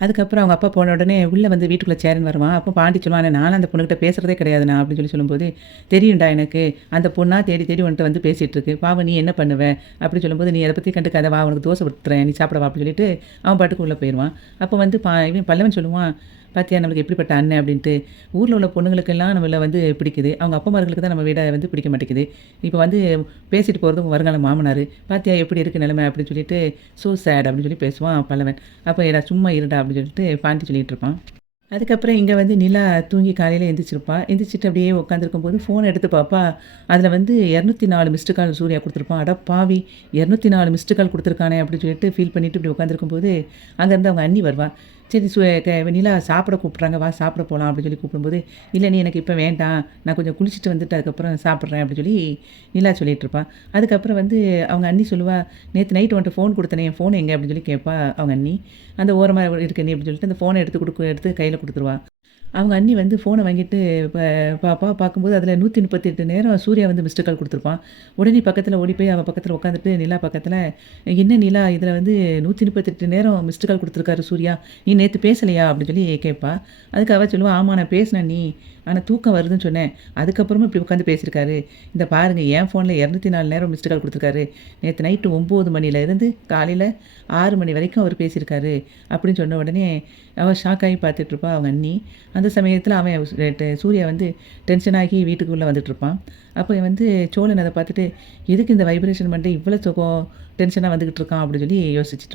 அதுக்கப்புறம் அவங்க அப்பா போன உடனே உள்ளே வந்து வீட்டுக்குள்ளே சேரன் வருவான். அப்போ பாண்டி சொல்லுவான், "நான்லாம் அந்த பொண்ணுகிட்ட பேசுறதே கிடையாதுண்ணா" அப்படின்னு சொல்லும்போது, "தெரியும்டா எனக்கு. அந்த பொண்ணா தேடி தேடி உன்ட்ட வந்து பேசிட்டு இருக்கு. பாவம் நீ என்ன பண்ணுவ?" அப்படி சொல்லும்போது, "நீ அத பத்தி கண்டுக்காத. வா உனக்கு தோசை ஊத்துறேன். நீ சாப்பிட வா" அப்படின்னு சொல்லிட்டு அவன் பாட்டுக்கு உள்ளே போயிருவான். அப்போ வந்து இவன் பல்லவன் சொல்லுவான், "பாத்தியா நம்மளுக்கு எப்படிப்பட்ட அண்ணன்" அப்படின்ட்டு. ஊர்ல உள்ள பொண்ணுங்களுக்கெல்லாம் நம்மள வந்து பிடிக்குது. அவங்க அப்பன்மார்களுக்கு தான் நம்ம வீட வந்து பிடிக்க மாட்டேங்குது. இப்போ வந்து பேசிட்டு போறது உங்க வருங்கால மாமனாரு. "பாத்தியா எப்படி இருக்கு நிலைமை" அப்படின்னு சொல்லிட்டு, "ஸோ சேட்" அப்படின்னு சொல்லி பேசுவான் பல்லவன். அப்போ "ஏடா சும்மா இருடா" அப்படின்னு சொல்லிட்டு பாண்டி சொல்லிட்டு இருப்பான். அதுக்கப்புறம் இங்க வந்து நிலா தூங்கி காலையில எந்திரிச்சிருப்பா. எந்திரிச்சுட்டு அப்படியே உட்காந்துருக்கும்போது ஃபோன எடுத்து பாப்பா. அதில வந்து 204 மிஸ்டு கால் சூர்யா குடுத்துருப்பான். அட பாவி! 204 மிஸ்டு கால் குடுத்துருக்கானே அப்படின்னு சொல்லிட்டு ஃபீல் பண்ணிட்டு இப்படி உட்காந்துருக்கும்போது, அங்கேருந்து அவங்க அண்ணி வருவா. சரி நிலா சாப்பிட கூப்பிட்றாங்க, வா சாப்பிட போலாம் அப்படின்னு சொல்லி கூப்பிடும்போது, இல்ல நீ எனக்கு இப்ப வேண்டாம். நான் கொஞ்சம் குளிச்சுட்டு வந்துட்டு அதுக்கப்புறம் சாப்பிட்றேன் அப்படின்னு சொல்லி நிலா சொல்லிட்டுருப்பா. அதுக்கப்புறம் வந்து அவங்க அண்ணி சொல்லுவா, நேத்து நைட் உன்ட்ட ஃபோன் குடுத்தனே, என் ஃபோன் எங்க அப்படின்னு சொல்லி கேட்பா அவங்க அண்ணி. அந்த ஓரமா இருக்கு அண்ணி அப்படின்னு சொல்லிட்டு அந்த ஃபோன எடுத்து கையில குடுத்துருவா. அவங்க அண்ணி வந்து ஃபோன வாங்கிட்டு ப பாப்பா பார்க்கும்போது அதில 138 நேரம் சூர்யா வந்து மிஸ்டு கால் குடுத்துருப்பான். உடனே பக்கத்தில ஓடி போய் அவ பக்கத்தில உட்காந்துட்டு நிலா பக்கத்தில, "என்ன நிலா இதில வந்து 138 நேரம் மிஸ்டு கால் குடுத்துருக்காரு சூர்யா. நீ நேத்து பேசலையா?" அப்படின்னு சொல்லி கேட்பா. அதுக்கு அவ சொல்லுவா, "ஆமா நான் பேசினேன் அண்ணி. ஆனா தூக்கம் வருதுன்னு சொன்னேன். அதுக்கப்புறமும் இப்படி உட்காந்து பேசியிருக்காரு. இந்த பாருங்க என் ஃபோன்ல 204 நேரம் மிஸ்டு கால் குடுத்துருக்காரு. நேத்து நைட்டு 9 மணில இருந்து காலையில 6 மணி வரைக்கும் அவரு பேசியிருக்காரு." அப்படின்னு சொன்ன உடனே அவ ஷாக் ஆகி பார்த்துட்ருப்பா அவங்க அண்ணி. அந்த சமயத்தில அவன் சூர்யா வந்து டென்ஷன் ஆகி வீட்டுக்குள்ள வந்துட்டுருப்பான். அப்போ இவன் வந்து சோழன் அத பார்த்துட்டு, "எதுக்கு இந்த வைப்ரேஷன் பண்ணிட்டு இவ்வளோ டென்ஷனா வந்துகிட்டு இருக்கான்?" அப்படின்னு சொல்லி யோசிச்சுட்டு